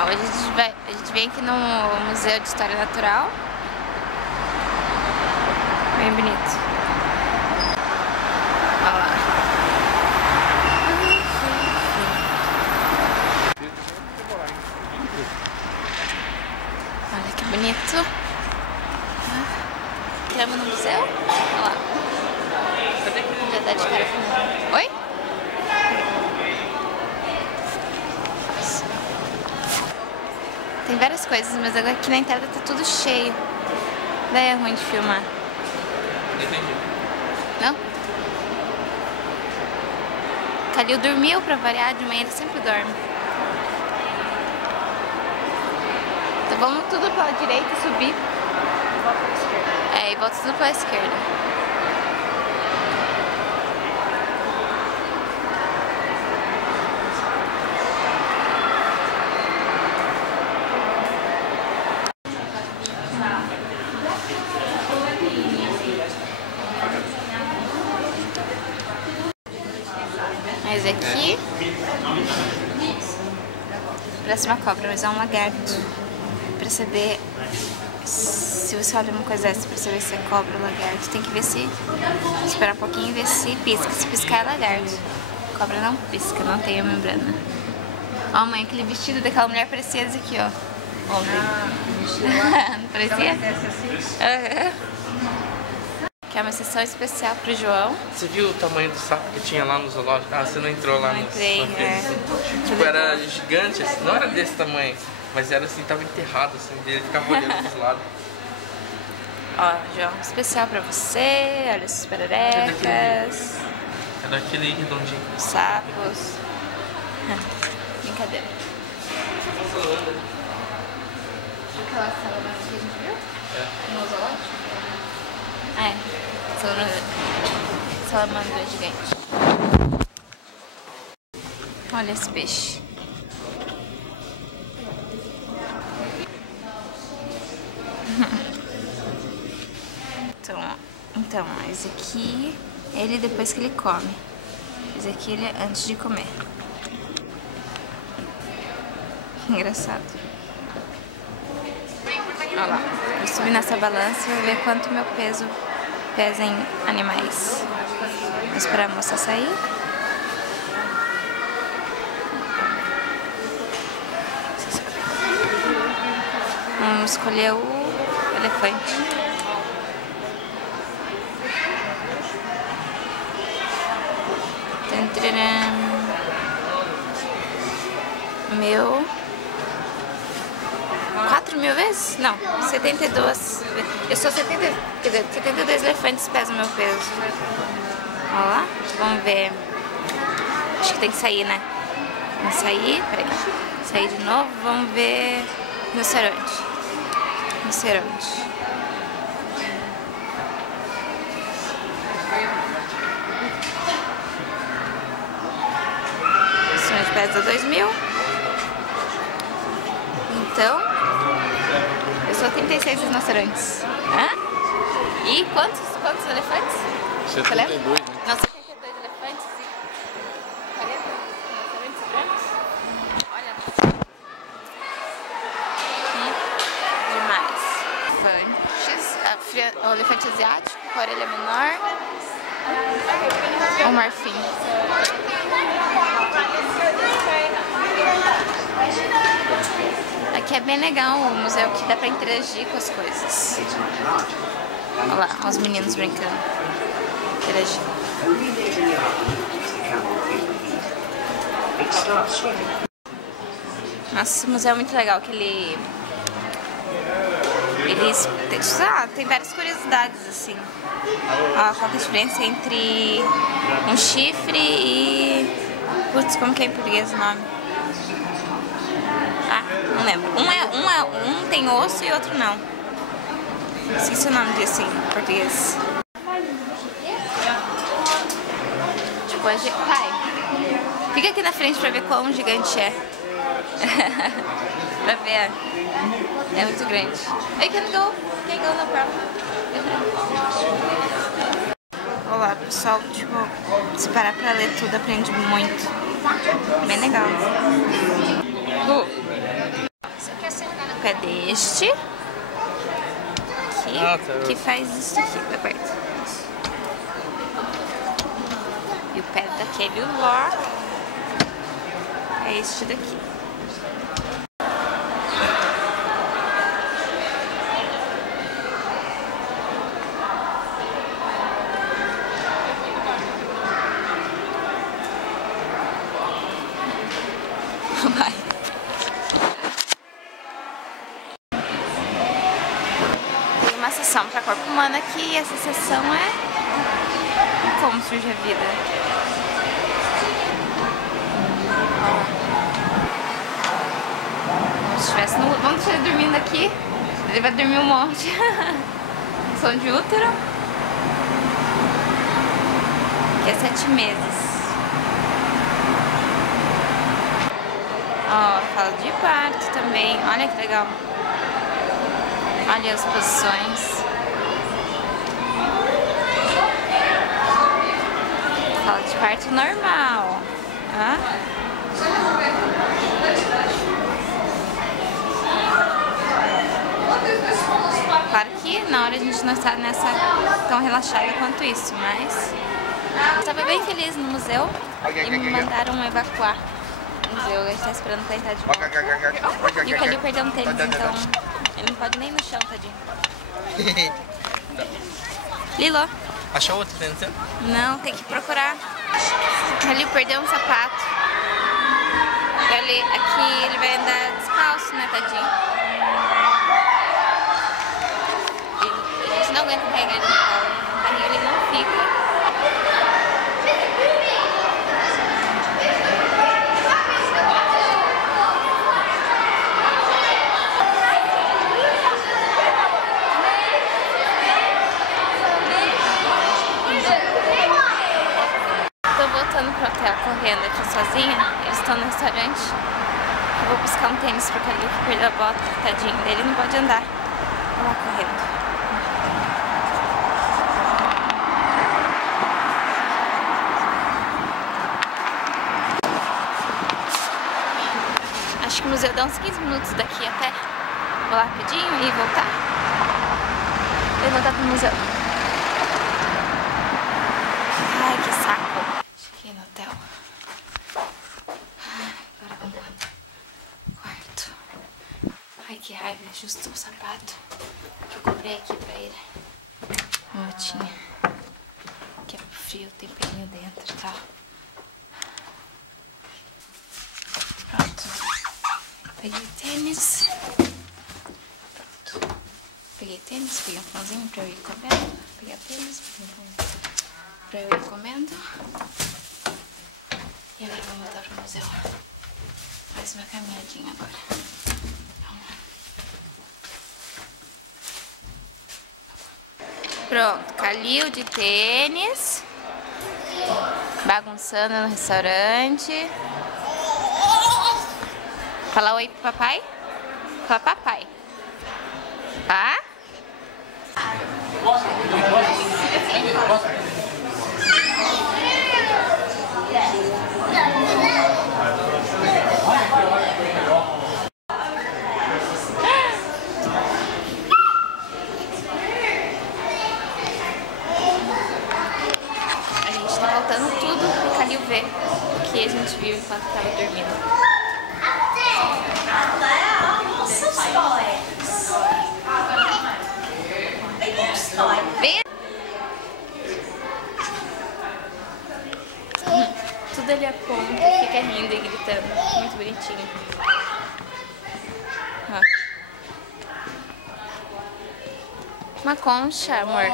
Ah, hoje a gente vem aqui no Museu de História Natural. Bem bonito. Olha lá. Olha que bonito. Entramos no museu. Olha lá. Já dá de cara com... Oi? Tem várias coisas, mas agora aqui na entrada tá tudo cheio. Daí é ruim de filmar. Entendi. Não? Calil dormiu pra variar, de manhã ele sempre dorme. Então vamos tudo pela direita subir. E volta pela esquerda. É, e volta tudo pela esquerda. Mas aqui parece uma cobra, mas é um lagarto. Pra saber se você olha uma coisa dessa, pra saber se é cobra ou lagarto, tem que ver se... Esperar um pouquinho e ver se pisca. Se piscar é lagarto. Cobra não pisca, não tem a membrana. Ó, mãe, aquele vestido daquela mulher parecia esse aqui, ó. Não parecia? Que é uma sessão especial pro João. Você viu o tamanho do sapo que tinha lá no zoológico? Ah, você não entrou lá no... Entrei, Tipo, era gigante, assim, não era desse tamanho, mas era assim, tava enterrado, assim, dele ficava olhando pros lados. Ó, João, especial pra você, olha essas pererecas. É daquele redondinho. Sapos. Brincadeira. Aquela salamandra que a gente viu? É. No zoológico? É, salamandra gigante. Olha esse peixe. Então, esse aqui, ele depois que ele come. Esse aqui ele é antes de comer. Que engraçado. Olha lá, vou subir nessa balança e vou ver quanto meu peso pesa em animais. Vou esperar a moça sair. Vamos escolher o elefante. Meu... 4.000 vezes? Não, 72. Eu sou 72 elefantes pesam meu peso. Olha lá, vamos ver. Acho que tem que sair, né? Vamos sair, peraí. Sair de novo, vamos ver. Rinoceronte. Rinoceronte. Esse pesa 2.000. Então, eu sou 36 rinocerontes. Hã? E quantos elefantes? 72, né? Não, 72 elefantes e 40 rinocerontes brancos. Olha. E demais. Elefantes, o elefante asiático, com a orelha menor. O marfim. Aqui é bem legal o museu, que dá pra interagir com as coisas. Olha lá, os meninos brincando. Interagindo. Nossa, esse museu é muito legal, que tem várias curiosidades, assim. Ó, qual que é a diferença entre um chifre e... Putz, como que é em português o nome? Ah, não lembro. Um tem osso e outro não. Esqueci o nome disso em português. Tipo, pai, fica aqui na frente pra ver quão gigante é. Pra ver. É muito grande. I can go no problem. Olá, pessoal, tipo, se parar pra ler tudo, aprende muito. Bem legal. pé deste. Aqui, que faz isso aqui, tá perto. E o pé daquele lá é este daqui. Vai. Tem uma sessão para corpo humano aqui e essa sessão é como surge a vida. Como se estivesse no... Vamos deixar ele dormindo aqui. Ele vai dormir um monte. Som de útero. Aqui é 7 meses. Ó, fala de parto também. Olha que legal. Olha as posições. Fala de parto normal. Hã? Claro que na hora a gente não está nessa tão relaxada quanto isso, mas eu estava bem feliz no museu e me mandaram evacuar. Eu estou esperando pra entrar de volta. E o Calil perdeu um tênis, então ele não pode nem ir no chão, tadinho. Lilo. Achou outro tênis? Não, tem que procurar. O Calil perdeu um sapato. Aqui ele vai andar descalço, né, tadinho? A gente não aguenta carregar ele no colo. No carrinho ele não fica. Voltando pro hotel, correndo aqui sozinha. Eles estão no restaurante. Eu vou buscar um tênis pro Calil que perdeu a bota, tadinho dele, não pode andar. Vou lá correndo. Acho que o museu dá uns 15 minutos daqui até. Vou lá rapidinho e voltar. E voltar pro museu. Ai, que saco. Cheguei no hotel. Agora vamos lá no quarto. Ai, que raiva. Justo o sapato que eu comprei aqui pra ele. Não tinha. Que é frio, tem pelinho dentro e tal. Pronto. Peguei tênis. Pronto. Peguei tênis, peguei um pãozinho pra eu ir comendo. Peguei tênis, peguei um pãozinho pra eu ir comendo. E agora vamos voltar pro museu. Mais uma caminhadinha agora. Vamos lá. Pronto, Calil de tênis. Bagunçando no restaurante. Fala oi pro papai. Fala papai. Pá? A gente tá voltando tudo pro Calil ver o que a gente viu enquanto tava dormindo. Vem. Tudo ele aponta, fica rindo e gritando. Muito bonitinho. Ó. Uma concha, amor.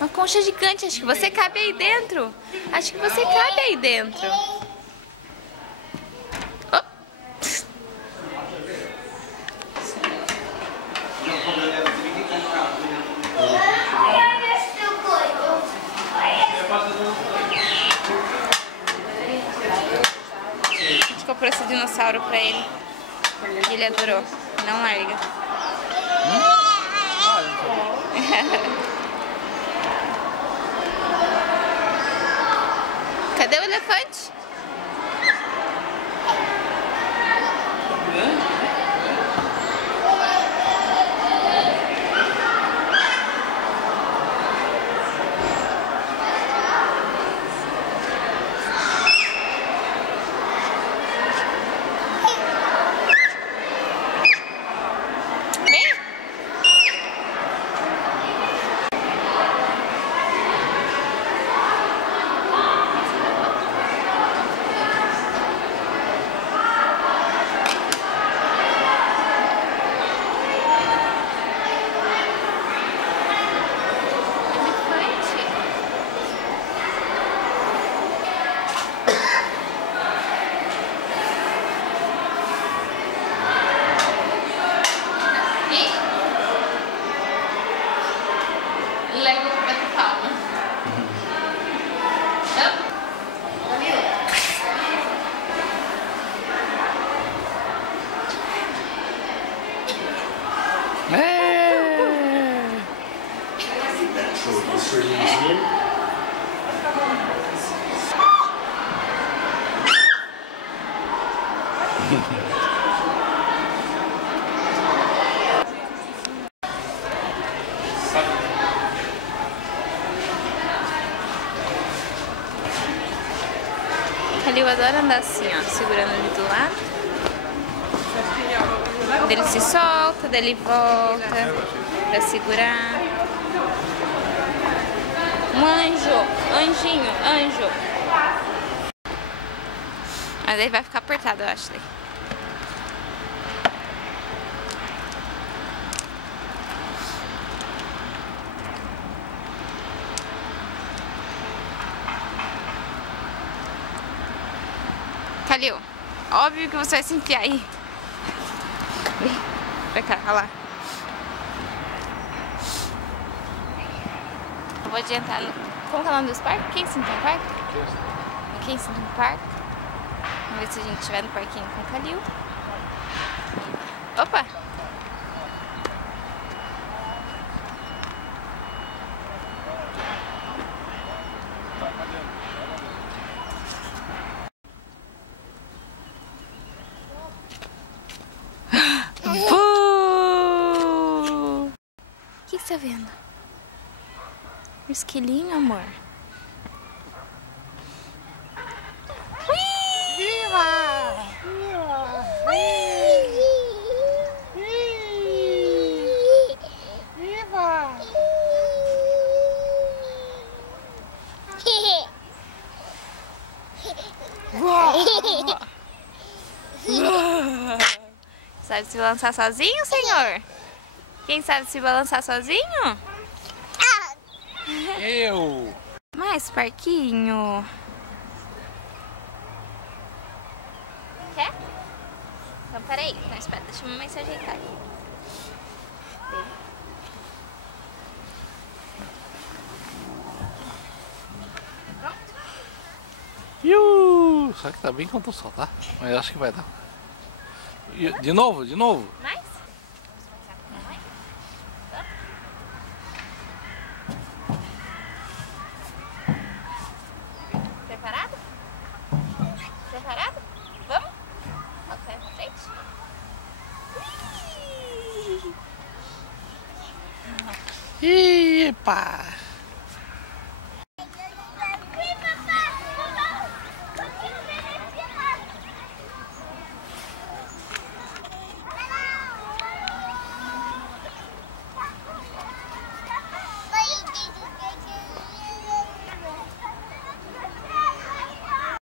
Uma concha gigante. Acho que você cabe aí dentro. Acho que você cabe aí dentro. Oh. A gente comprou esse dinossauro pra ele. E ele adorou. Não larga. Cadê o elefante? adoro andar assim, ó, segurando ele do lado. Daí ele se solta, daí ele volta pra segurar. Um anjo, anjinho, anjo. Mas aí vai ficar apertado, eu acho. Daí. Calil, óbvio que você vai se enfiar aí. Vem pra cá, olha lá. Eu vou adiantar no... Como que é o nome dos parques? Kensington Park? No Kensington Park. Vamos ver se a gente estiver no parquinho com o Calil. Opa! O que você tá vendo? O esquilinho, amor. Viva! Viva! Sabe se balançar sozinho, senhor? Quem sabe se balançar sozinho? Eu! Mais parquinho. Quer? Então peraí, então espera, deixa a mamãe se ajeitar aqui. Só que tá bem contra o sol, tá? Mas acho que vai dar. De novo, de novo. Mais? Vamos começar com a mamãe? Vamos? Preparado? Preparado? Vamos? Pode sair pra frente? Epa!